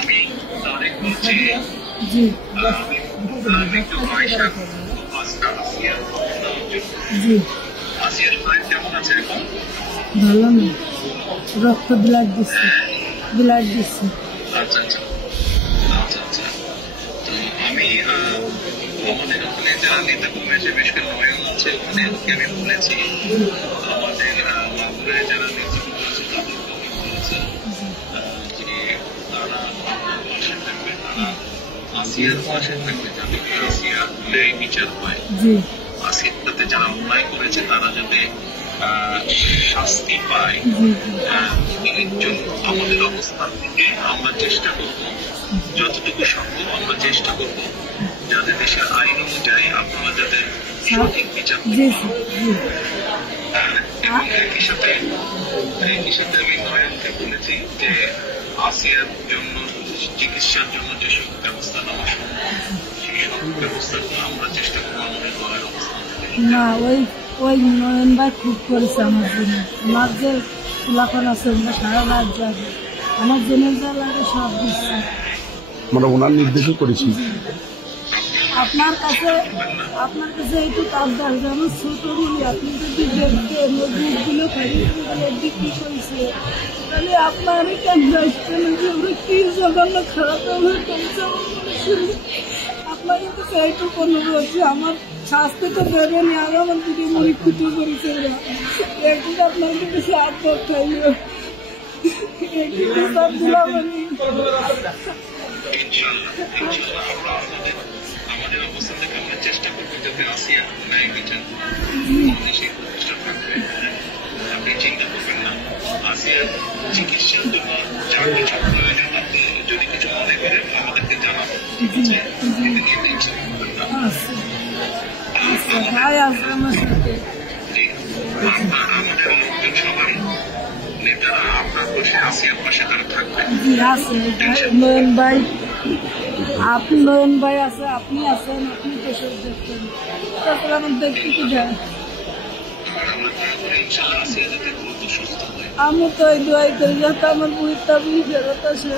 আমি তারেক বলছি। জি একটু পয়সা জি আসিয়ার ফ্লাইট কেমন আছে এখন? ভালো না, রক্ত ব্লাড দিচ্ছে। আচ্ছা আচ্ছা আচ্ছা আচ্ছা। তো আমি আমাদের ওখানে যারা নেতা কর্মী আছে, বেশ করে নয়ন আছে ওখানে, ওকে আমি বলেছি আমাদের মাগুরায় যারা নেতৃত্ব আছে তাদেরকে আমি বলেছি যে তারা পাশে থাকবে, তারা আসিয়ার পাশে থাকবে, যাতে আসিয়ার ন্যায় বিচার হয়, আসিয়ার সাথে যারা অন্যায় করেছে তারা যাতে শাস্তি পায়। এর জন্য আমাদের অবস্থান থেকে আমরা চেষ্টা করব, যতটুকু সম্ভব আমরা চেষ্টা করব যাতে দেশের আইন অনুযায়ী আপনারা যাতে সঠিক বিচার এবং একই সাথে আমি নয়নকে বলেছি যে আসিয়ার জন্য চিকিৎসার জন্য যেসব ব্যবস্থা নেওয়া সম্ভব সেই সব ব্যবস্থাগুলো আমরা চেষ্টা করবো আমাদের দলের অবস্থান থেকে। না, ওই নয়ন ভাই খুব করেছে আমার জন্য। আমার যে খোলাফান আছে সারা রাত যাবে, আমার জন্য যা লাগে সব দিচ্ছে, আমরা ওনার নির্দেশও করেছি। আপনার কাছে এইটুকু আবদার, যেমন ছোট বলি আপনি যদি দেখতেন বুকগুলো বিক্রি করেছে, তাহলে আপনার কেন আসছেন কি জঘন্য খারাপ আপনার কাছে এইটুকু অনুরোধ যে আমার শাস্তি তো দেবেনি, আর আমার দিকে পরীক্ষিত করেছে একটু আপনার কাছে আবদার চাইল, একটু সব দিলাম আমি। আমাদের অবস্থান থেকে আমরা চেষ্টা করবো যাতে আসিয়া ন্যায় বিচার সেই প্রতিষ্ঠা থাকবে। আপনি চিন্তা করবেন না, আসিয়ার চিকিৎসার জন্য যা কিছু প্রয়োজন আপনি যদি কিছু মনে করেন আমাদেরকে জানাবেন, ঠিক আছে? টেনশন করবেন না। আমাদের লোকজন সবাই নেতারা আপনার পাশে, আসিয়ার পাশে তারা থাকবে। নয়ন ভাই, নয়ন ভাই আছে, আপনি আছেন, আপনি দেশের দেখতেন, তারপর আমার দেখতে কি যায়। আমি তো এই দোয়াই করি যাতে আমার বুড়িটা বুড়ি ফেরত আসে।